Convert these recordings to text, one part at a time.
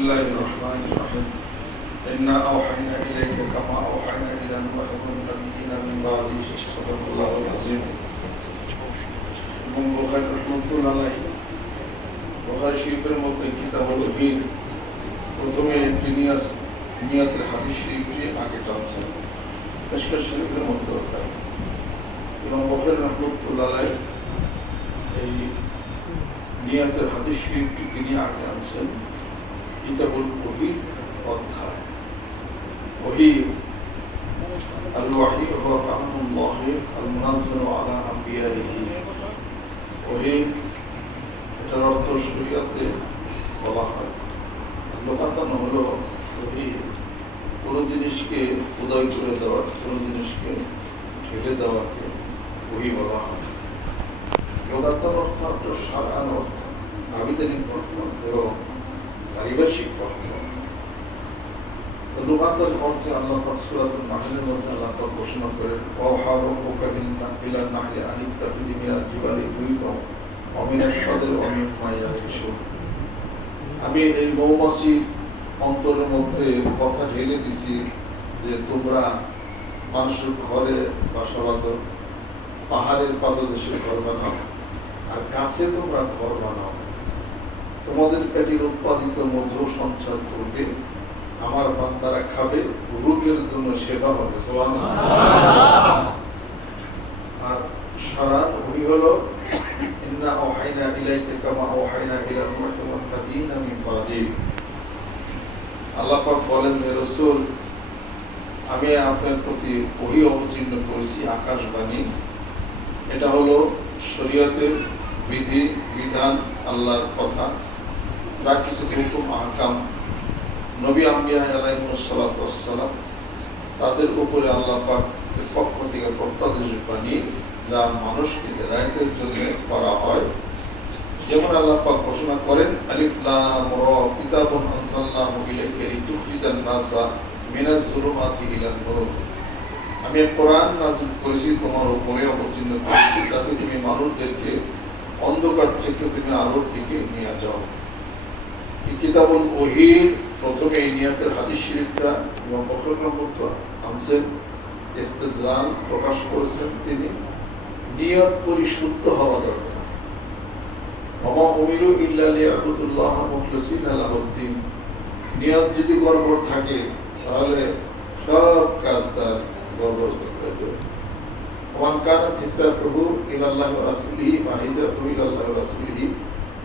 الله الرحمن الرحيم إنا أوحينا إليك كما أوحينا إلى نوح والنبيين من بعده صدق الله العظيم এবং বোখারি রহমতুল্লাহ বোখারি শিল্পের মধ্যে কিতাব হল বীর প্রথমে নিয়ার নিয়াতের হাদিস শরীফটি আগে টানছেন পেশকার শরীফের মধ্যে ওটা এবং বোখারি রহমতুল্লাহ এই নিয়াতের হাদিস শরীফটি তিনি আগে আনছেন কিতাবুল কবির অধ্যায় وهي الوحي هو كلام الله المنزل على أنبيائه وهي এটার অর্থ শরীয়তে বলা হয় লোকান্তন হলো ওহি কোনো জিনিসকে উদয় করে দেওয়ার কোনো জিনিসকে ঠেলে দেওয়াকে ওহি বলা হয় যোগান্তর অর্থ অর্থ সাধারণ অর্থ আবিধানিক অর্থ এবং পারিপার্শ্বিক অর্থ আল্লাহ নাহলের মধ্যে আল্লাহ ঘোষণা আমি এই মৌমাছি অন্তরের মধ্যে কথা ঢেলে দিছি যে তোমরা মানুষের ঘরে বাসা বাঁধো, পাহাড়ের পাদদেশে ঘর বানাও আর গাছে তোমরা ঘর বানাও তোমাদের পেটের উৎপাদিত মধু সঞ্চার করবে। আমার বান্দারা খাবে, রোগের জন্য সেবা হবে আর সারা ওই হলো আমি আপনার প্রতি করেছি আকাশবাণী এটা হলো বিধি, বিধান, আল্লাহর কথা। যা কিছু হুকুম, আহকাম। নবী আম্বিয়া তাদের উপরে আল্লাহ পক্ষ থেকে প্রত্যাদেশ বাণী যা মানুষকে হেদায়তের জন্য করা হয়, যেমন আল্লাহ ঘোষণা করেন নাসা মিনাজ আমি কোরআন করেছি, তোমার উপরে অবতীর্ণ করেছি, যাতে তুমি মানুষদেরকে অন্ধকার থেকে তুমি আলোর দিকে নিয়ে কিতাবুল ওহির প্রথমে এই নিয়াতের হাদিস শরীফটা এবং বকর নম্বর আনছেন, ইস্তেদলাল প্রকাশ করেছেন তিনি। নিয়ত পরিশুদ্ধ হওয়া দরকার। যদি থাকে, তাহলে সব কাজ তার হিজরাতুহু ইলাল্লাহি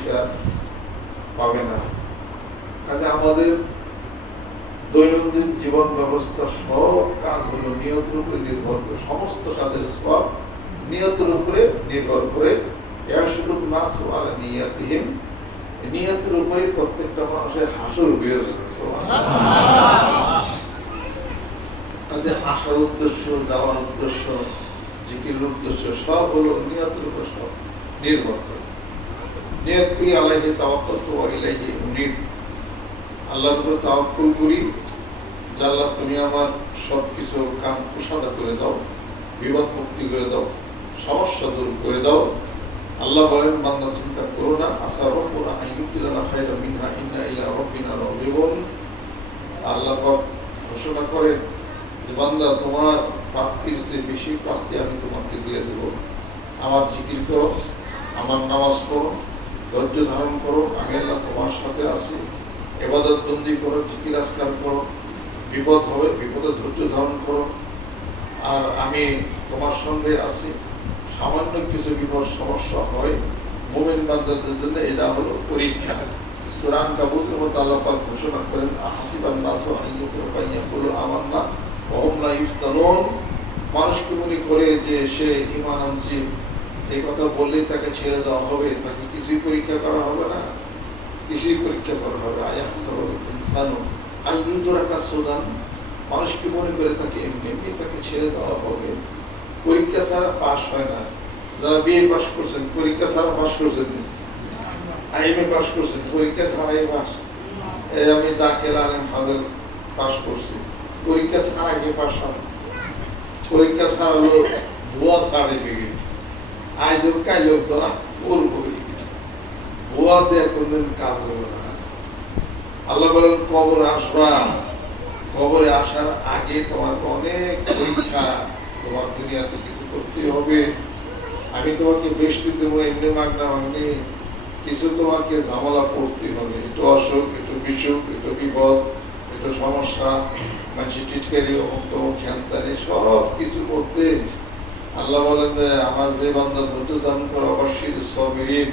সে আর পাবে না। কাজে আমাদের দৈনন্দিন জীবন ব্যবস্থা সব কাজ হলো নিয়তের উপরে নির্ভর করে, সমস্ত কাজের সব নিয়তের উপরে নির্ভর করে। নিয়তের উপরে প্রত্যেকটা মানুষের হাসর হয়ে উদ্দেশ্য, যাওয়ার উদ্দেশ্য জিকির উদ্দেশ্য সব হলো নিয়তের উপর সব নির্ভর করে। নিয়ত করি আল্লাহকে তাওয়াক্কুল তো ইলাইহি উনিব। আল্লাহর উপর তাওয়াক্কুল করি আল্লাহ তুমি আমার সব কাম কুশাদা করে দাও, বিপদ মুক্তি করে দাও, সমস্যা দূর করে দাও। আল্লাহ বলেন, বান্দা চিন্তা করো না আসা রব্বুনা আইয়ুকিলানা খায়রা মিনহা, ইন্না ইলা রাব্বিনা রাগিবুন। আল্লাহ পাক ঘোষণা করে যে, বান্দা, তোমার প্রাপ্তির চেয়ে বেশি প্রাপ্তি আমি তোমাকে দিয়ে দেব। আমার জিকির করো, আমার নামাজ করো ধৈর্য ধারণ করো, আমি আল্লাহ তোমার সাথে আছি। এবাদত বন্দি করো আসকার করো। বিপদ হবে, বিপদে ধৈর্য ধারণ করো। আর আমি তোমার সঙ্গে আছি। সামান্য কিছু বিপদ সমস্যা হয়, মোমেন বান্দাদের জন্য এটা হলো পরীক্ষা। সুরান কাবুতের আল্লাহ পাক ঘোষণা করেন হাসিবান নাসু আইয়ুকুর বাইয়াকুলু আমান্না ওয়া হুম লা ইফতানুন মানুষ কি মনে করে যে সে ইমান আনছে। এই কথা বললেই তাকে ছেড়ে দেওয়া হবে। কিছুই পরীক্ষা করা হবে না। কৃষি পরীক্ষা করা হবে ইনসানু আল্লিদুরাকা সুদান। মানুষ কি মনে করে তাকে এমনি এমনি তাকে ছেড়ে দেওয়া হবে। পরীক্ষা ছাড়া পাস হয় না। যারা বিএ পাস করছেন, পরীক্ষা ছাড়া পাস করছেন আইএমএ পাস করছেন, পরীক্ষা ছাড়াই পাস এই আমি দাখিল আলেম হাজার পাস করছি। পরীক্ষা ছাড়া কে পাস হয় পরীক্ষা ছাড়া হলো ভুয়া সার্টিফিকেট কাল হোক তোরা করব ভুয়া দিয়ে কোনদিন কাজ হবে না। আল্লাহ বলেন, কবর আসবা। কবরে আসার আগে তোমার অনেক পরীক্ষা তোমার দুনিয়াতে কিছু করতে হবে। আমি তোমাকে বৃষ্টি দেবো, এমনি মাগনা মাগনি কিছু তোমাকে ঝামেলা পড়তে হবে। একটু অসুখ, একটু বিসুখ, একটু বিপদ, একটু সমস্যা, মানুষের টিটকারি অমুক তমুক সব কিছু করতে আল্লাহ বলেন যে, আমার যে বান্দা ধৈর্য দান করে অবশ্যই সবিরিন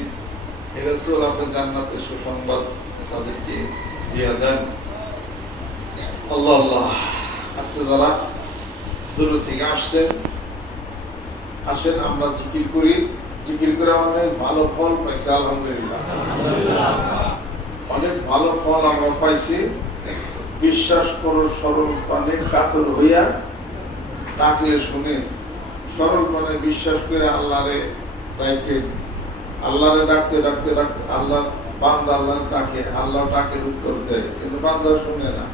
এরাসুল আপনি জান্নাতের সুসংবাদ তাদেরকে দিয়ে দেন। আল্লাহ আল্লাহ আজকে যারা দূর থেকে আসছেন, আসেন, আমরা জিকির করি। জিকির করে অনেক ভালো ফল পাইছি, আলহামদুলিল্লাহ। অনেক ভালো ফল আমরা পাইছি। বিশ্বাস করো সরল পানে কাতর হইয়া ডাকলে শুনে সরল পানে বিশ্বাস করে আল্লাহরে ডাকে আল্লাহরে ডাকতে ডাকতে ডাকতে আল্লাহ বান্দা আল্লাহ ডাকে আল্লাহ ডাকের উত্তর দেয়। কিন্তু বান্দা শুনে না।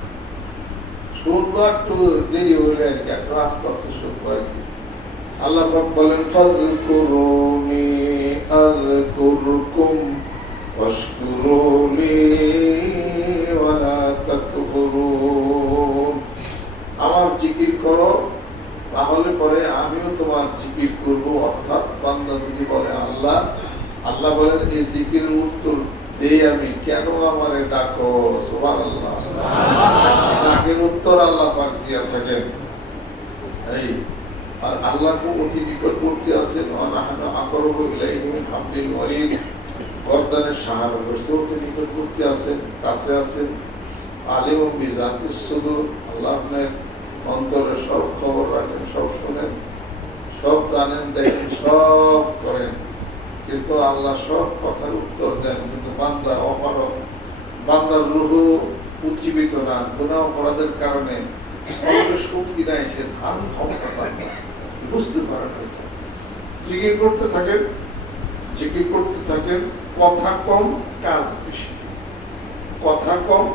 শুনব একটু দেরি হইলে আর কি, একটু আস্তে আস্তে শুনব আর কি। আল্লাহ বলেন আমার জিকির করো তাহলে পরে আমিও তোমার জিকির করব অর্থাৎ বান্দা যদি বলে আল্লাহ আল্লাহ বলেন এই জিকিরের উত্তর দেই আমি। কেন আমার ডাকো? সুবহানাল্লাহ। ডাকের উত্তর আল্লাহ পাক দিয়া থাকেন। এই আর আল্লাহকে অতি নিকটবর্তী আছেন। অনাহানা আকরব ইলাইহি হাবলিল ওয়ারিদ গর্দানের সাহায্য করছে অতি নিকটবর্তী আছেন কাছে আছেন। আলিম বিজাতিস সুদূর আল্লাহ আপনার অন্তরে সব খবর রাখেন, সব শুনেন, সব জানেন, দেখেন, সব করেন কিন্তু আল্লাহ সব কথার উত্তর দেন, কিন্তু বান্দা অপারক বান্দার রুহ উজ্জীবিত না গুণা অপরাধের কারণে শক্তি নাই, সে ধান ক্ষমতা। বুঝতে পারে না। জিকির করতে থাকেন, জিকির করতে থাকেন, কথা কম, কাজ বেশি কথা কম,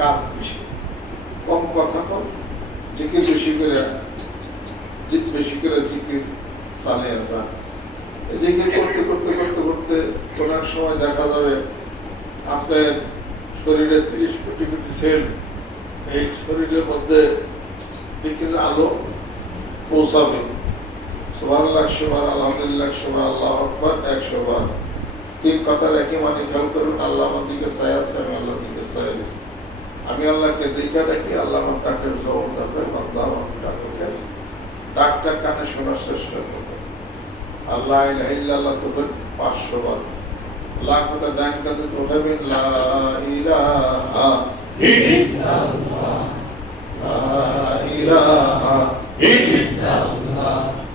কাজ বেশি কম কথা কম জিকির বেশি করে বেশি করে জিকির যান এই জিকির করতে করতে করতে করতে কোন সময় দেখা যাবে আপনার শরীরে তিরিশ কোটি কোটি সেল। এই শরীরের মধ্যে দিকের আলো পৌঁছাবে। সোমান একশো বার আলহামদুলিল্লাহ বার আল্লাহ আকবর, একশো বার। তিন কথার একই মানে খেয়াল করুন, আল্লাহ দিকে আছে, আমি আল্লাহর দিকে আছি। আমি আল্লাহকে দেখে রাখি, আল্লাহ আমার ডাকের জবাব দেবে বান্দা আমার ডাককে ডাকটা কানে শোনার চেষ্টা করবে আল্লাহ করবেন পাঁচশো বার। উঠাবেন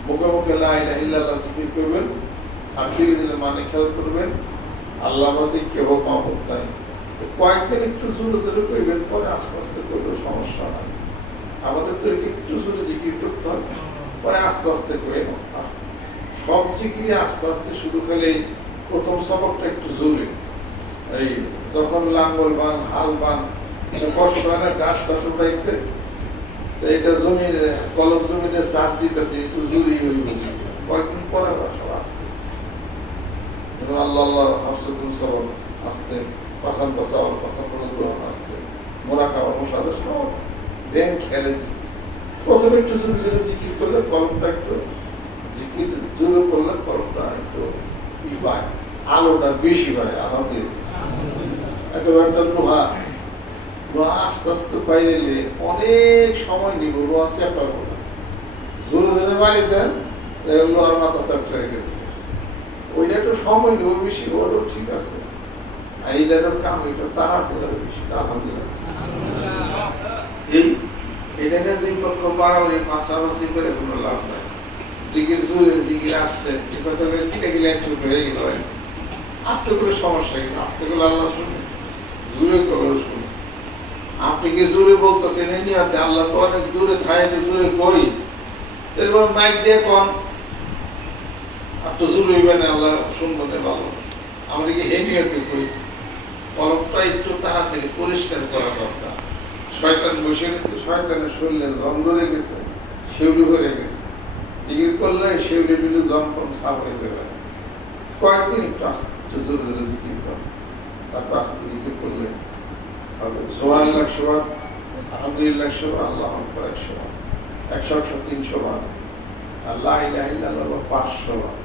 মুখে করবেন। আর মানে খেয়াল করবেন, আল্লাহ কেহ মাহবুব নাই। কয়েকদিন একটু জোরে জোরে করবেন পরে আস্তে আস্তে করলেও সমস্যা নাই। আমাদের তো একটু জোরে জিকির করতে হয়, পরে আস্তে আস্তে করে সব জিকির আস্তে আস্তে শুধু খালি প্রথম সবকটা একটু জোরে। এই যখন লাঙ্গল বান, হাল বান কষ্ট হয় না গাছ টাছ উঠাইতে এটা জমির, কলম জমিতে চার দিতেছে, একটু জোরে কয়েকদিন পরে আবার সব আসতে। আল্লাহ আল্লাহ আসতে পাশান পাশাও পাশান গ্রহণ আসতে মোরা খাওয়া মশালে সব দেন খেলেছি প্রথমে একটু জোরে জোরে জিকির করলে কলমটা একটু জিকির জোরে করলে কলমটা একটু ই পায় আলোটা বেশি পায় আলহামদুলিল্লাহ। একেবারে একটা লোহা। লোহা আস্তে আস্তে পাইলে অনেক সময় নিব, লোহা চেপা করবে জোরে জোরে বাড়ি দেন লোহার মাথা চেপটা হয়ে গেছে। ওইটা একটু সময় নেব, বেশি ওটাও ঠিক আছে। আর কাম এটা তারা করে বেশি, আলহামদুলিল্লাহ। এই এটা পাশাপাশি করে কোনো লাভ নাই। জিকির জুড়ে জিকির আসতে কিটা গেলে হয়ে গেল আস্তে করে সমস্যা কিন্তু আস্তে করে আল্লাহ শুনে করো শুনো। আপনি কি জোরে বলতেছেন? এই নিয়ে আল্লাহ তো অনেক দূরে থাকে জোরে করি। এরপর মাইক দিয়ে কন, আপনি জোরে হইবেন আল্লাহ শুনবেন ভালো। আমরা কি হে নিয়ে কই কলমটা একটু তাড়াতাড়ি পরিষ্কার করা দরকার। শয়তান বসে গেছে, শয়তানের শরীরে জম ধরে গেছে, শিউলি ভরে গেছে। জিগির করলে শিউলি মিলে জম কম সাপ হয়ে যাবে। কয়েকদিন একটু আস্তে জোরে জোরে জিকির কর। তারপর আস্তে জিকির করলে হবে। সোহান একশো বার আলহামদুলিল্লাহ বার আল্লাহ একশো একশো একশো তিনশো বার। লাল্লাহ পাঁচশো বার।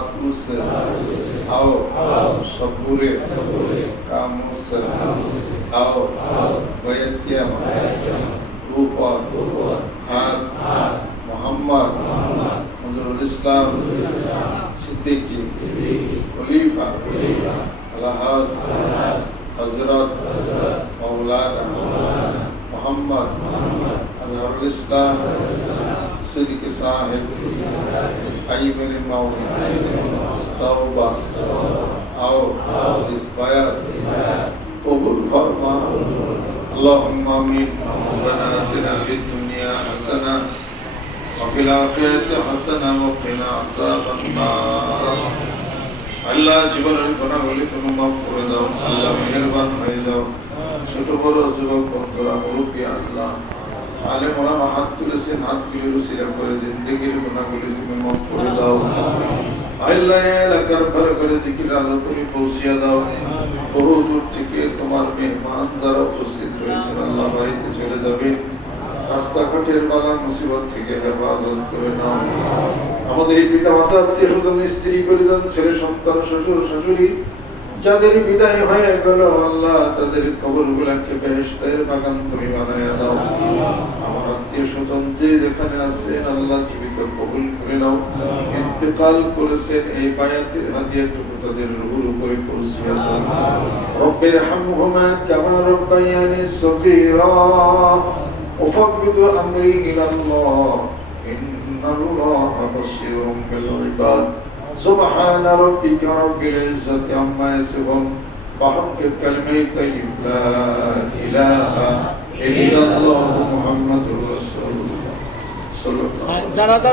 बातों से आओ, सबूरे कामों से आओ वैत्यम ऊपर हाथ, मोहम्मद इस्लाम, सिद्दीकी, खलीफा अलहास हज़रत, मौलाना, मोहम्मद, अजहरुल इस्लाम سيدي كساحب أي من الموت توبة أو إسبيات قبول فرما اللهم آمين ربنا آتنا في الدنيا حسنة وفي الآخرة حسنة وقنا عذاب النار আল্লাহ জীবনের গুণাবলী তুমি মাফ করে দাও আল্লাহ মেহেরবান হয়ে যাও ছোট বড় যুবক বন্ধুরা মুরুবী আল্লাহ আলে মোলামা হাত তুলেছেন হাত তুলে রুসিলা করে, জিন্দগির গুণাগুলি তুমি মাফ করে দাও। আল্লাহ থেকে যাবে করে নাও। আমাদের এই স্ত্রী, পরিজন, ছেলে সন্তান, শ্বশুর, শাশুড়ি যাদের বিদায় হয়ে গেল আল্লাহ তাদের কবর গুলাকে বেহেস্তের বাগান তুমি বানায় দাও আমার আত্মীয় স্বজন যে যেখানে আছেন আল্লাহ জীবিত কবুল করে নাও ইন্তেকাল করেছেন এই বায়াতের হাদিয়াটুকু তাদের রুহুর উপরে পৌঁছিয়ে দাও রব্বির হামহুমা কামা রব্বায়ানি সগীরা أفوض أمري إلى الله إن الله بصير بالعباد سبحان ربك رب العزة عما يصفون. وحق كلمة طيب. لا إله إلا الله محمد رسول الله. صلى الله عليه وسلم.